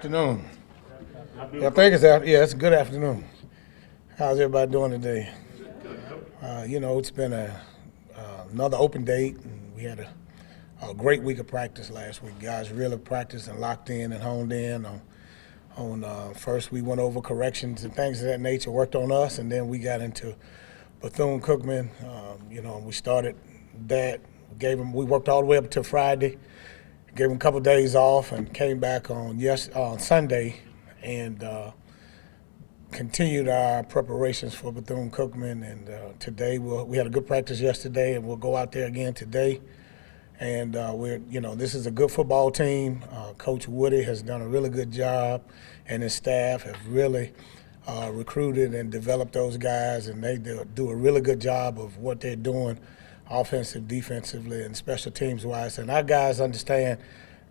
afternoon. I think it's a good afternoon. How's everybody doing today? It's been another open date, and we had a great week of practice last week. Guys really practiced and locked in and honed in on first we went over corrections and things of that nature, worked on us, and then we got into Bethune Cookman. We started that. We worked all the way up to Friday. Gave them a couple of days off and came back on Sunday and continued our preparations for Bethune Cookman. And today we had a good practice yesterday, and we'll go out there again today. And this is a good football team. Coach Woody has done a really good job, and his staff have really recruited and developed those guys, and they do a really good job of what they're doing, offensive, defensively, and special teams wise. And our guys understand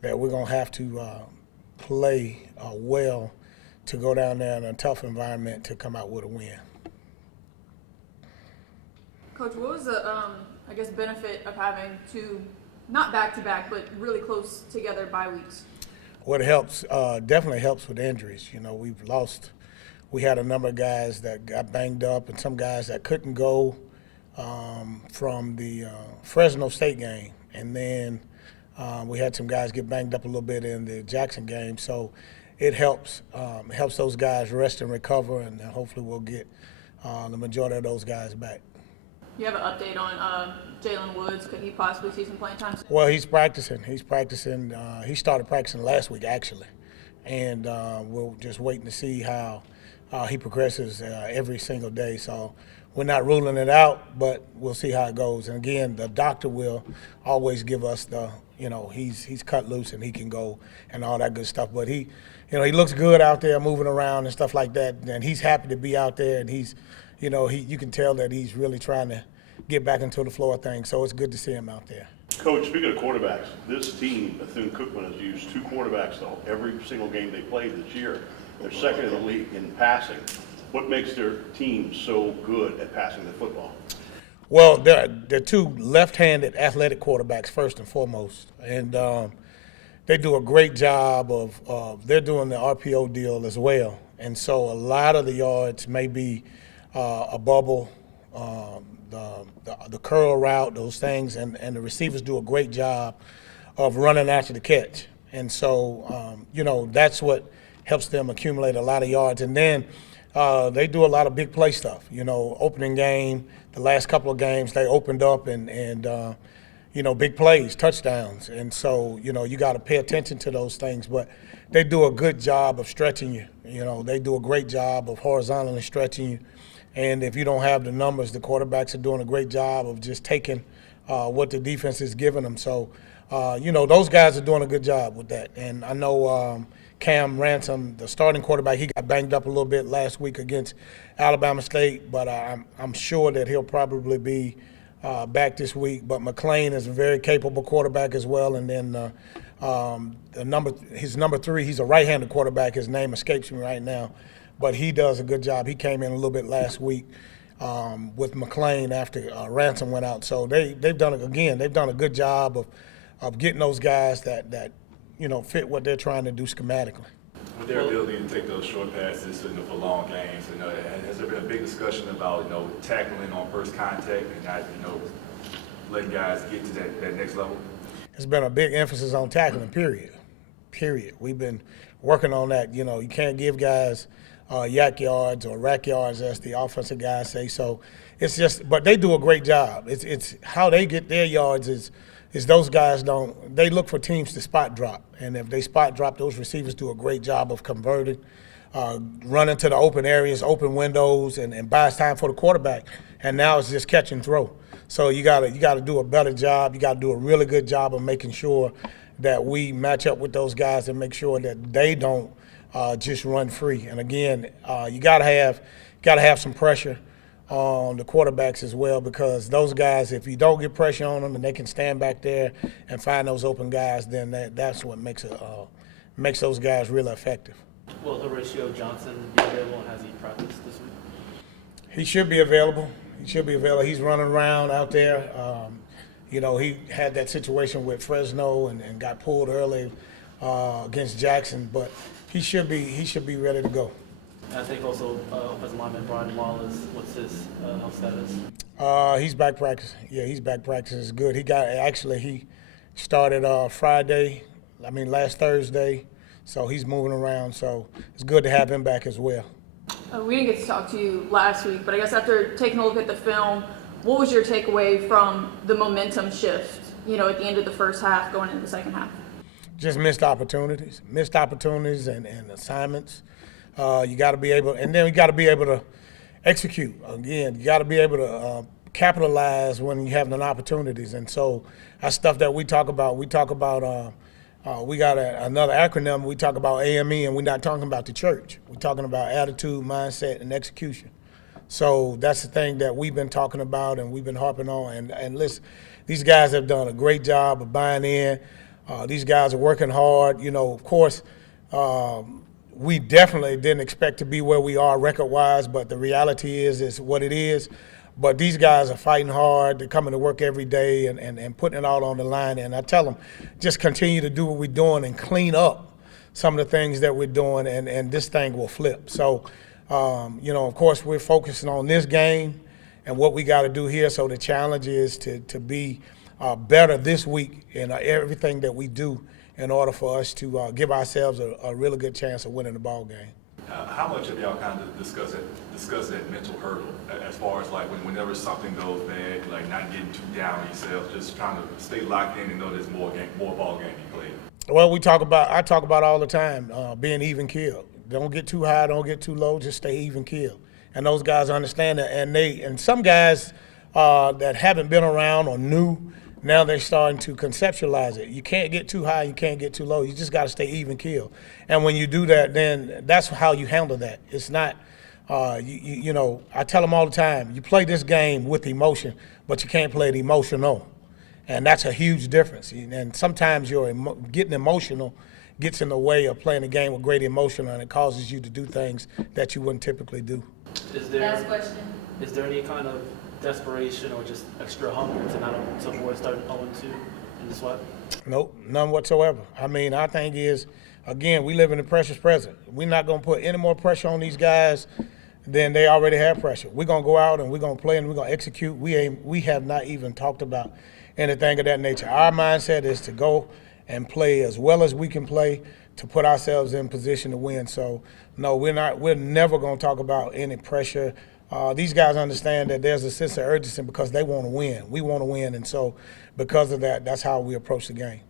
that we're going to have to play well to go down there in a tough environment to come out with a win. Coach, what was the, benefit of having two, not back-to-back, but really close together bye weeks? What helps, definitely helps with injuries. We had a number of guys that got banged up and some guys that couldn't go from the Fresno State game, and then we had some guys get banged up a little bit in the Jackson game. So it helps those guys rest and recover, and hopefully we'll get the majority of those guys back. You have an update on Jalen Woods? Could he possibly see some playing time? Well, he's practicing. He started practicing last week, actually, and we're just waiting to see how he progresses every single day. So we're not ruling it out, but we'll see how it goes. And again, the doctor will always give us he's cut loose and he can go and all that good stuff. But he looks good out there moving around and stuff like that. And he's happy to be out there, and you can tell that he's really trying to get back into the flow of things. So it's good to see him out there. Coach, speaking of quarterbacks, this team, Bethune Cookman, has used two quarterbacks every single game they played this year. They're second in the league in passing. What makes their team so good at passing the football? Well, they're two left-handed athletic quarterbacks first and foremost, and they do a great job of they're doing the RPO deal as well. And so a lot of the yards may be a bubble, the curl route, those things, and the receivers do a great job of running after the catch. And so, that's what helps them accumulate a lot of yards. And then they do a lot of big play stuff. Opening game, the last couple of games, they opened up and big plays, touchdowns. And so, you got to pay attention to those things. But they do a good job of stretching you. They do a great job of horizontally stretching you. And if you don't have the numbers, the quarterbacks are doing a great job of just taking what the defense is giving them. So, those guys are doing a good job with that. And I know Cam Ransom, the starting quarterback, he got banged up a little bit last week against Alabama State, but I'm sure that he'll probably be back this week. But McClain is a very capable quarterback as well. And then his number 3, he's a right-handed quarterback. His name escapes me right now, but he does a good job. He came in a little bit last week with McClain after Ransom went out. So they've done a good job of getting those guys that fit what they're trying to do schematically. With their ability to take those short passes for long games, has there been a big discussion about tackling on first contact and not letting guys get to that next level? There's been a big emphasis on tackling. Period. We've been working on that. You can't give guys yak yards or rack yards, as the offensive guys say. So but they do a great job. It's how they get their yards is those guys they look for teams to spot drop. And if they spot drop, those receivers do a great job of converting, running to the open areas, open windows, and buys time for the quarterback. And now it's just catch and throw. So you gotta do a better job. You gotta do a really good job of making sure that we match up with those guys and make sure that they don't just run free. And again, you gotta have some pressure on the quarterbacks as well, because those guys, if you don't get pressure on them and they can stand back there and find those open guys, then that's what makes those guys really effective. Will Horatio Johnson be available? Has he practiced this week? He should be available. He's running around out there. He had that situation with Fresno and got pulled early against Jackson, but he should be ready to go. I think also offensive lineman Brian Wallace, what's his health status? He's back practicing. Yeah, he's back practicing. It's good. He started last Thursday, so he's moving around. So it's good to have him back as well. We didn't get to talk to you last week, but I guess after taking a look at the film, what was your takeaway from the momentum shift, at the end of the first half going into the second half? Just missed opportunities and assignments. You got to be able, and then you got to be able to execute. Again, you got to be able to capitalize when you have the opportunities. And so that's stuff that we talk about. We talk about, we got another acronym. We talk about AME, and we're not talking about the church. We're talking about attitude, mindset, and execution. So that's the thing that we've been talking about and we've been harping on. And listen, these guys have done a great job of buying in. These guys are working hard. Of course, we definitely didn't expect to be where we are record-wise, but the reality is what it is. But these guys are fighting hard. They're coming to work every day and putting it all on the line. And I tell them, just continue to do what we're doing and clean up some of the things that we're doing, and this thing will flip. So, of course, we're focusing on this game and what we got to do here. So the challenge is to be better this week in everything that we do in order for us to give ourselves a really good chance of winning the ball game. How much have y'all kind of discussed that mental hurdle as far as like whenever something goes bad, like not getting too down on yourself, just trying to stay locked in and know there's more ball game you play? Well, I talk about all the time, being even keel. Don't get too high, don't get too low, just stay even keel. And those guys understand that, and some guys that haven't been around or new, now they're starting to conceptualize it. You can't get too high, you can't get too low. You just got to stay even keel. And when you do that, then that's how you handle that. It's not, I tell them all the time, you play this game with emotion, but you can't play it emotional. And that's a huge difference. And sometimes getting emotional gets in the way of playing a game with great emotion, and it causes you to do things that you wouldn't typically do. Last question. Is there any kind of desperation or just extra hunger to avoid starting 0-2 in the SWAT? Nope, none whatsoever. Our thing is, again, we live in the precious present. We're not going to put any more pressure on these guys than they already have pressure. We're going to go out and we're going to play and we're going to execute. We have not even talked about anything of that nature. Our mindset is to go and play as well as we can play to put ourselves in position to win. So, no, we're never going to talk about any pressure. These guys understand that there's a sense of urgency because they want to win. We want to win, and so because of that, that's how we approach the game.